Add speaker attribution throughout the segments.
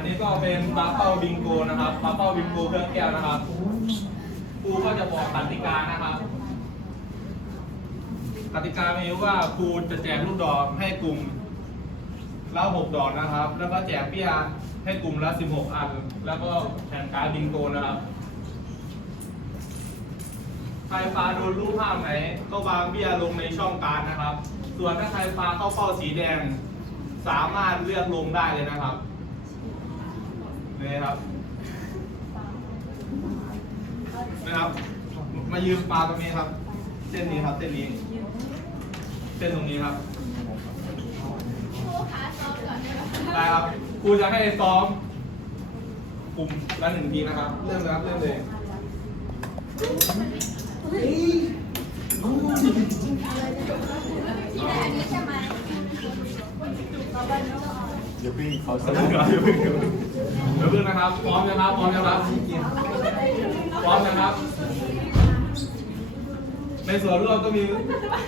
Speaker 1: อันนี้ก็เป็นปลาเป้าบิงโกนะครับปลาเป้าบิงโกเครื่องแก้วนะครับครูก็จะบอกกติกานะครับกติกามีว่าครูจะแจกลูกดอกให้กลุ่มละหกดอกนะครับ แล้วก็แจกเบี้ยให้กลุ่มละสิบหกอัน แล้วก็แข่งการบิงโกนะครับใครปลาโดนรูปภาพไหนก็วางเบี้ยลงในช่องการนะครับ ส่วนถ้าใครปลาเข้าเป้าสีแดง สามารถเลือกลงได้เลยนะครับ นี่ครับนะครับ มายืนปลาตรงนี้ครับ เส้นนี้ครับ เส้นนี้ เส้นตรงนี้ครับได้ครับครูจะให้ซ้อมกลุ่มละหนึ่งทีนะครับ เริ่มเลยครับ เริ่มเลย
Speaker 2: เดี๋ยวพี่เขา
Speaker 1: เดี๋ยวเพิ่งเดี๋ยวเพิ่งเดี๋ยวเพิ่งนะครับ พร้อมนะครับ พร้อมนะครับ พร้อมนะครับ ในส่วนร่วมก็มี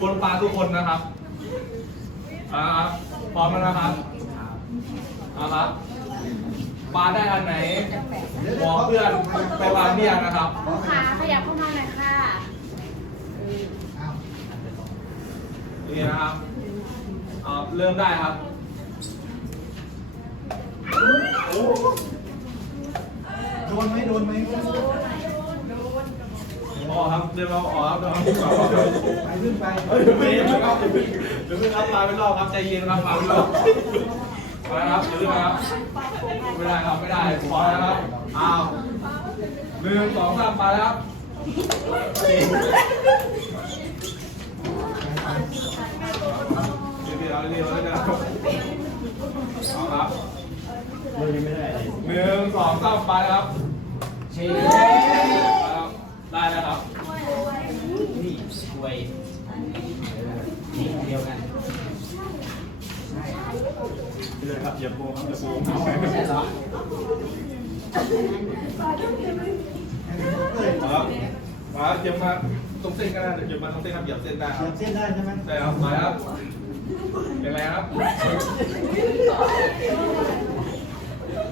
Speaker 1: คนปลาทุกคนนะครับอ่าครับพร้อมแล้วนะครับเอาครับปลาได้อันไหนบอกเพื่อนไปวางเบี้ยนะครับ
Speaker 3: ลูกค้าขยับเข้ามาหน่อยค่ะ
Speaker 1: นี่นะครับเอาเริ่มได้ครับ
Speaker 2: โดนไหมโดนไหม
Speaker 1: อ๋อครับเดินมาอ๋อครับเดินมาก่อน
Speaker 2: ไปขึ้นไป
Speaker 1: เฮ้ยเดี๋ยวเพิ่เดี๋ยวเพิ่งครับเดี๋ยวเพิ่เดี๋ยวเพิ่งครับปลาเป็นรอบครับใจเย็นครับปลาเป็นรอบมาครับเดี๋ยวเพิ่งนะครับไม่ได้ครับไม่ได้พอแล้วครับอ้าวหนึ่งสองสามไปแล้วครับเดี๋ยวเดี๋ยวเดี๋ยวเดี๋ยวเอาครับ
Speaker 2: ยังไม่ได้อะไร
Speaker 1: หนึ่งสองสามไปครับ
Speaker 2: เชฟ
Speaker 1: ครับได้แล้วครับ
Speaker 2: นี่ช่วยนี่เดียวกัน
Speaker 1: เลยครับอย่าโกงครับอย่าโกง
Speaker 2: ไม่ใช่เหรอ
Speaker 1: ครับมาเดี๋ยวมาตรงเส้นก็ได้เดี๋ยวมาตรงเส้นครับเหยียบเส้นได้ค
Speaker 2: เสี
Speaker 1: รั
Speaker 2: ย
Speaker 1: บบ
Speaker 2: เส้นได้ใช่ไหม
Speaker 1: ได้ครับมาครับเป็นไรครับ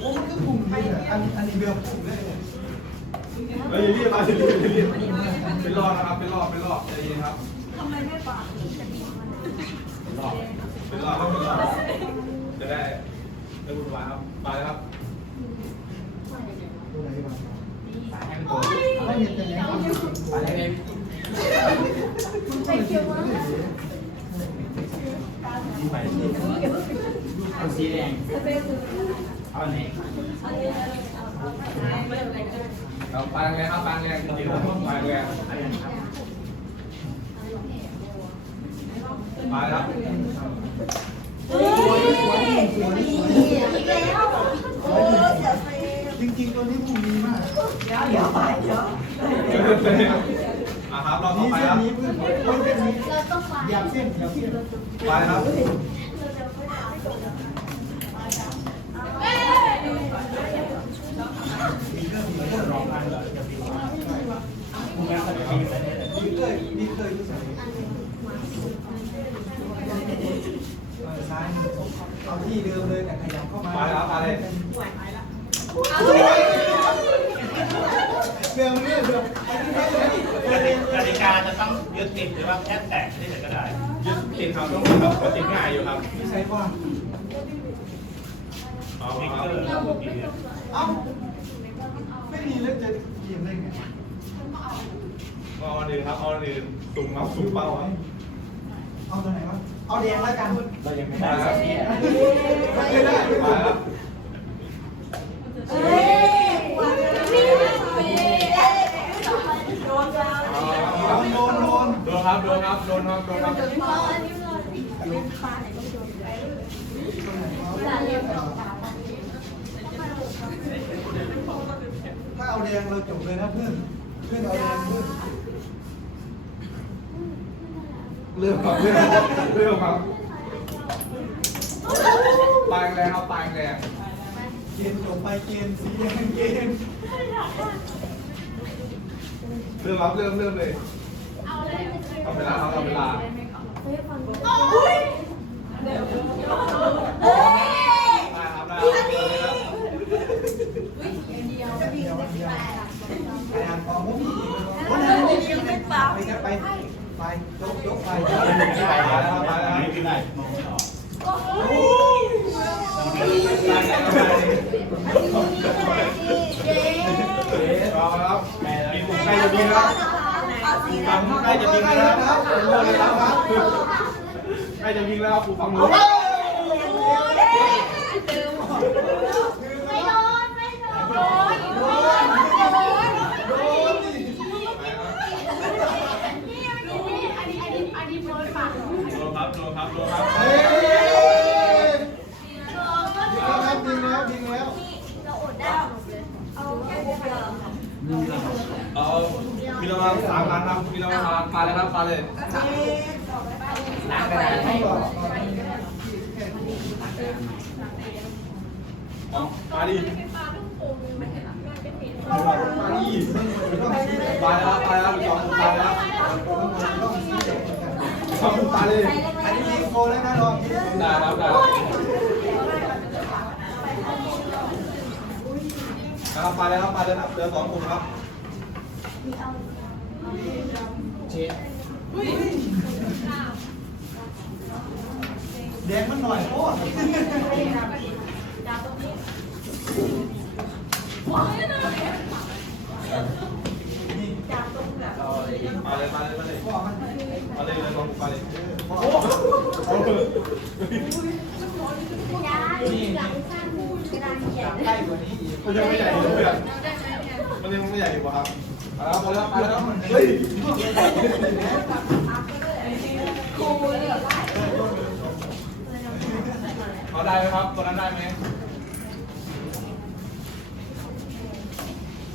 Speaker 2: โอ้มันก็ปุ่มนี่แหละอันอันนี้เบลปุ่มได้เลย
Speaker 1: เฮ้ยอย่ารีบมาอย่ารีบอย่ารีบเป็นรอบนะครับ เป็นรอบ เป็นรอบใจเย็นครับ
Speaker 3: ทำไมไม่ปาก
Speaker 1: เป็นรอบเป็นรอบครับเป็นรอบจะได้ได้บุญวายครับไปครับ
Speaker 2: ตัวไหนบ้าง
Speaker 1: ให้เป็นตัว
Speaker 2: ไม่เห็นแต่ไหนบ้าง
Speaker 1: ไปเป็น
Speaker 3: ไปเกี่ยวว่า
Speaker 2: ไปเอาสีแดง เอาไหน
Speaker 1: เราปางแรงครับปางแรงจริงๆครับปางแรงไปครับ
Speaker 3: เฮ้ยอีกแล้วโอ้เดี๋ยไป
Speaker 2: จริงๆตัวนี้ปุ่มดีมาก
Speaker 3: เดี๋ยวเดี๋ยวไปเดี๋ยว
Speaker 1: อะครับเรอบต่อไป
Speaker 2: เส้
Speaker 1: ครับ
Speaker 2: เรา
Speaker 3: ต้องไป
Speaker 2: หยับเส้นหยับเส้น
Speaker 1: ไปครับ
Speaker 2: เอาที่เดิมเลยแต่ขยับเข้ามา
Speaker 1: ไปแล้วไปเลย
Speaker 2: เบลเนี่ยเบล
Speaker 4: กติกาจะต้องยึดติดหรือว่าแค่แตะที่ไหนก็ได้
Speaker 1: ยึดติดครับต้องครับติดง่ายอยู่ครับ
Speaker 2: ไม่ใช่กว้า
Speaker 1: เอา
Speaker 4: เอร์ระบบอีเดีย
Speaker 2: เอ้าไม่มีแล้วจะเขียนได้ไง
Speaker 1: เอาอันอื่นครับเอาอันอื่นสุ่มครับสุ่มเป้าครับ
Speaker 2: เอาตัวไหนวะเอาแดงแล้วกัน
Speaker 4: เรายังไม่
Speaker 1: ไป
Speaker 4: ได้
Speaker 1: ครับ
Speaker 2: ไม่ได้
Speaker 1: ไปครับ
Speaker 3: เฮ้ยนี่โดนจ้า
Speaker 1: เอา
Speaker 2: โดนโดน
Speaker 1: โดนครับโดนครับโดนครับโดนครับ
Speaker 3: พออันนี้เลยเป็นปลาไหนก็โดนปลาเลี้ยงปลา
Speaker 2: ถ้าเอา แดงเราจบเลยนะเพื่อนเพื่อนเอาแดงเพื่อน
Speaker 1: เริ่มครับเริ่มครับเริ่มครับปลายแรงครับปลายแรง
Speaker 2: เกณฑ์จบไปเกณฑ์สีแดงเกณฑ์
Speaker 1: เริ่มครับเริ่มเริ่มเลยเอาเวลาครับเอาเวลา
Speaker 3: เฮ้ยฟังดู
Speaker 1: ได้ครับได้ครับ
Speaker 2: ช่
Speaker 1: ไปแล้วครับไปแล้ว
Speaker 4: ไม่เป็นไรมองไม่ออก
Speaker 1: รอครับมีกลุ่มใกล้จะบินแล้วฝั่งใกล้จะบินแล้วครับเริ่มเลยครับใกล้จะบินแล้วครับฝั่งนู้นโดนครับโดนครับโดนครับ
Speaker 2: เฮ้ยครับยิงแล้วยิงแล้ว
Speaker 1: เอามีรางวัลสามล้านครับมีรางวัลสามมาเลยครับมาเลย
Speaker 5: ล้างกระดาษให้
Speaker 1: เอามาดิมาดิไปแล้วไปแล้วสองไปแล้วสองไปเลย
Speaker 2: อันนี้ยิงโกแล้วนะลอง
Speaker 1: ได้ครับได้ ครับไปแล้วครับไปแล้วครับเดือสองกลุ่มครับ
Speaker 5: เช็ด
Speaker 2: แดงมันหน่อยโอ้
Speaker 1: มาเลยมาเลยมาเลย
Speaker 2: พ่อมัน
Speaker 1: มาเลยเลยสองมมาเลยโอ้โห
Speaker 2: ใกล้กว่านี้อีก
Speaker 1: มันยังไม่ใหญ่เลยอะมันยังไม่ใหญ่อยู่ป่ะครับไปแล้วไปแล้วไปแล้วเฮ้ยเขาได้ไหมครับตัวนั้นได้ไหม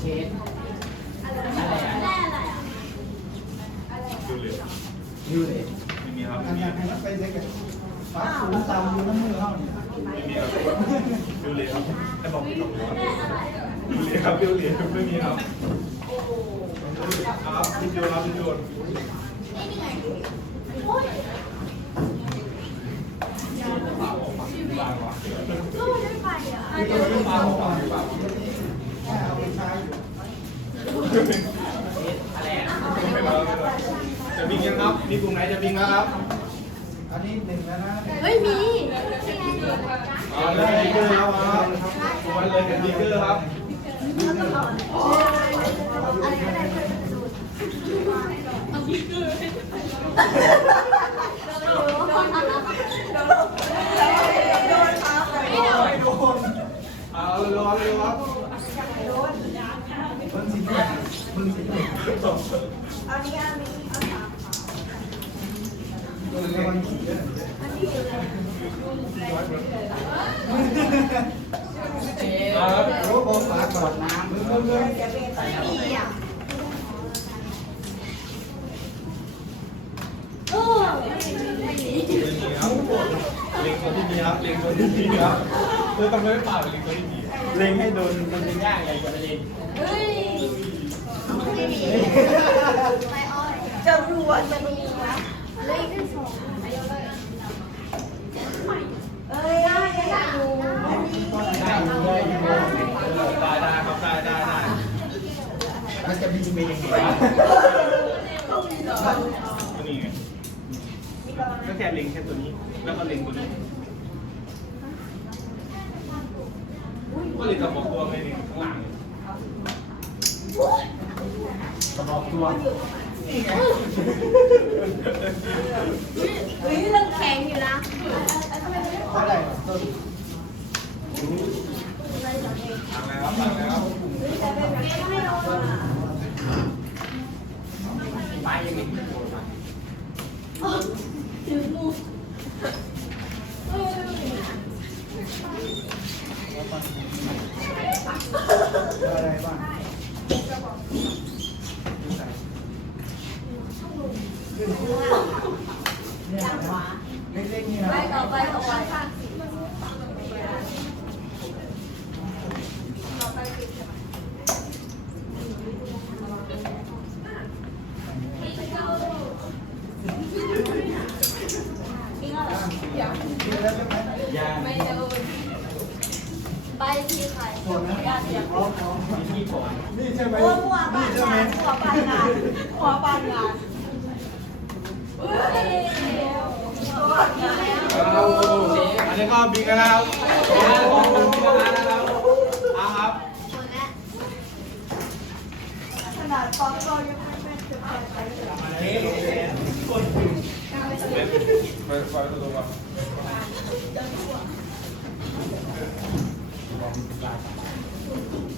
Speaker 5: เช็ดอะไรอะ
Speaker 1: ดูเลย
Speaker 5: ยูเลย
Speaker 1: ไม่มีครับไม่มี
Speaker 2: นี้ไปเด็กกันฟ้าสูงต่ำอยู่น้ำมือเข้าเนี่ย
Speaker 1: ไม่มีครับ ดูเลยครับให้บอกพี่กับหัวเลยครับดูเลยไม่มีครับครับพี่โยนครับพี่โยนปากออกปากปากว่ะ
Speaker 2: ที่ตัวที่มาของมันแค่เอาไปใช้อยู่
Speaker 5: อะไรอะ
Speaker 1: จะบินยังครับ มีกลุ่มไหนจะบินนะครับ
Speaker 2: อันนี้หนึ่งแล้วนะ
Speaker 3: เฮ้ยมี
Speaker 1: เอาเลยบิเกอร์ครับกลุ่มนั้นเลยเป็นบิเกอร์ครับ
Speaker 2: ไม่โดน
Speaker 1: เอาเลยรอเลยครับ
Speaker 2: มึงสิมึงสิระวังขี้เยอะ
Speaker 5: เช็ด
Speaker 1: มาครับ
Speaker 2: โอ้โหฝากก่อนน้ำมึงมึงมึง
Speaker 5: ใส่น้ำไป
Speaker 1: ไม่มีครับ เล็งคนที่มีครับเล็งคนที่มีครับเธอทำไมไม่ป่าเป็นเล็งคนที่มี
Speaker 5: เล็งให้โดนมันเป็นยางใหญ่กว่าเล็ง
Speaker 3: จะรัวจะมีนะเลขที่สองเอ้ยได้ได้ยู่
Speaker 5: ได้อยู่ได้อยู่
Speaker 1: ได้ได้ครับได้ได้ได้
Speaker 5: มัน จะบินไปยังไงวะ
Speaker 1: ก็นี่ไงก็แค่เล็งแค่ตัวนี้ แล้วก็เล็งตัวนี้ก็เลยกระบอกตัวไม่เล็งข้างหลัง
Speaker 5: กระบอกตัว
Speaker 3: เฮ้ยยังแข็งอยู่นะ
Speaker 2: เท่าไรต้น
Speaker 1: ทางไหนครับทางไหนครับ
Speaker 5: ไปยังไงโดนมา
Speaker 3: ถือมูอะ
Speaker 2: ไรบ้างเนี่ยนะเล็กๆนี่นะ
Speaker 3: ไปต่อไปต่อไป
Speaker 2: ใช่ไหม
Speaker 5: ยัง
Speaker 3: ไม่โดนไปที่ใคร
Speaker 2: โดนนะพร้อมพร้อม
Speaker 5: ที่ผมนี่
Speaker 2: ใช่ไหม
Speaker 3: เออหัวปั่
Speaker 2: นงานหัวปั่น
Speaker 3: งานหัวปั่นงานเฮ้ยหัวปั่นงาน
Speaker 1: อันนี้ก็บินกันแล้วของคุณบินกันแล้วเอาครับ
Speaker 3: ขนาดฟองก็ยังไม่เม่นจะไปไปเลย
Speaker 1: ไปไปตัวตัว Obrigado.